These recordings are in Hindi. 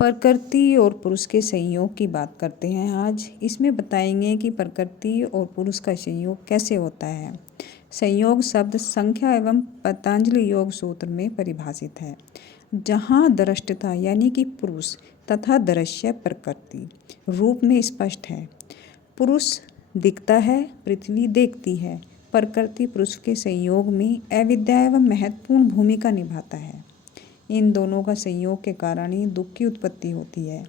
प्रकृति और पुरुष के संयोग की बात करते हैं आज। इसमें बताएंगे कि प्रकृति और पुरुष का संयोग कैसे होता है। संयोग शब्द संख्या एवं पतंजलि योग सूत्र में परिभाषित है, जहाँ दृष्टता यानी कि पुरुष तथा दृश्य प्रकृति रूप में स्पष्ट है। पुरुष दिखता है, पृथ्वी देखती है। प्रकृति पुरुष के संयोग में अविद्या एवं महत्वपूर्ण भूमिका निभाता है। इन दोनों का संयोग के कारण ही दुख की उत्पत्ति होती है।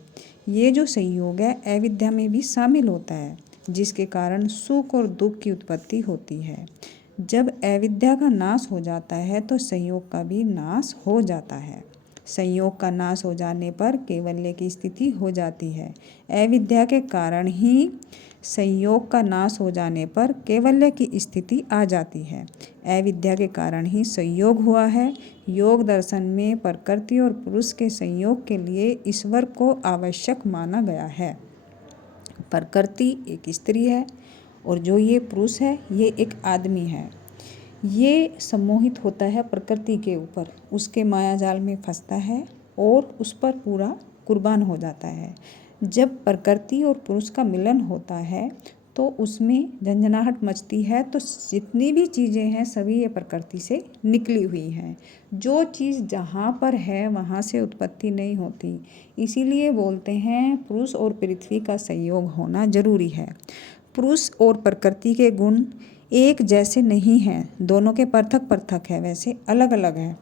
ये जो संयोग है अविद्या में भी शामिल होता है, जिसके कारण सुख और दुख की उत्पत्ति होती है। जब अविद्या का नाश हो जाता है तो संयोग का भी नाश हो जाता है। संयोग का नाश हो जाने पर कैवल्य की स्थिति हो जाती है। अविद्या के कारण ही संयोग का नाश हो जाने पर कैवल्य की स्थिति आ जाती है। अविद्या के कारण ही संयोग हुआ है। योग दर्शन में प्रकृति और पुरुष के संयोग के लिए ईश्वर को आवश्यक माना गया है। प्रकृति एक स्त्री है और जो ये पुरुष है ये एक आदमी है। ये सम्मोहित होता है प्रकृति के ऊपर, उसके माया जाल में फंसता है और उस पर पूरा कुर्बान हो जाता है। जब प्रकृति और पुरुष का मिलन होता है तो उसमें झंझनाहट मचती है। तो जितनी भी चीज़ें हैं सभी ये प्रकृति से निकली हुई हैं। जो चीज़ जहाँ पर है वहाँ से उत्पत्ति नहीं होती। इसीलिए बोलते हैं पुरुष और पृथ्वी का संयोग होना जरूरी है। पुरुष और प्रकृति के गुण एक जैसे नहीं हैं, दोनों के पृथक पृथक है, वैसे अलग अलग है।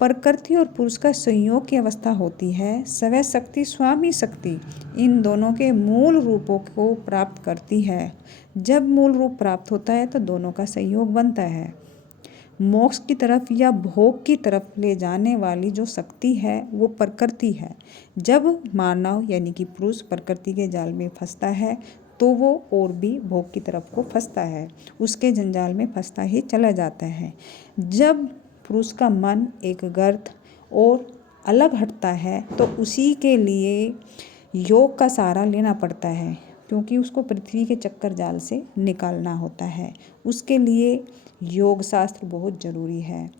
प्रकृति और पुरुष का संयोग की अवस्था होती है स्वय शक्ति स्वामी शक्ति इन दोनों के मूल रूपों को प्राप्त करती है। जब मूल रूप प्राप्त होता है तो दोनों का संयोग बनता है। मोक्ष की तरफ या भोग की तरफ ले जाने वाली जो शक्ति है वो प्रकृति है। जब मानव यानी कि पुरुष प्रकृति के जाल में फंसता है तो वो और भी भोग की तरफ को फंसता है, उसके जंजाल में फंसता ही चला जाता है। जब पुरुष का मन एक गर्त और अलग हटता है तो उसी के लिए योग का सहारा लेना पड़ता है, क्योंकि उसको पृथ्वी के चक्कर जाल से निकालना होता है। उसके लिए योग शास्त्र बहुत ज़रूरी है।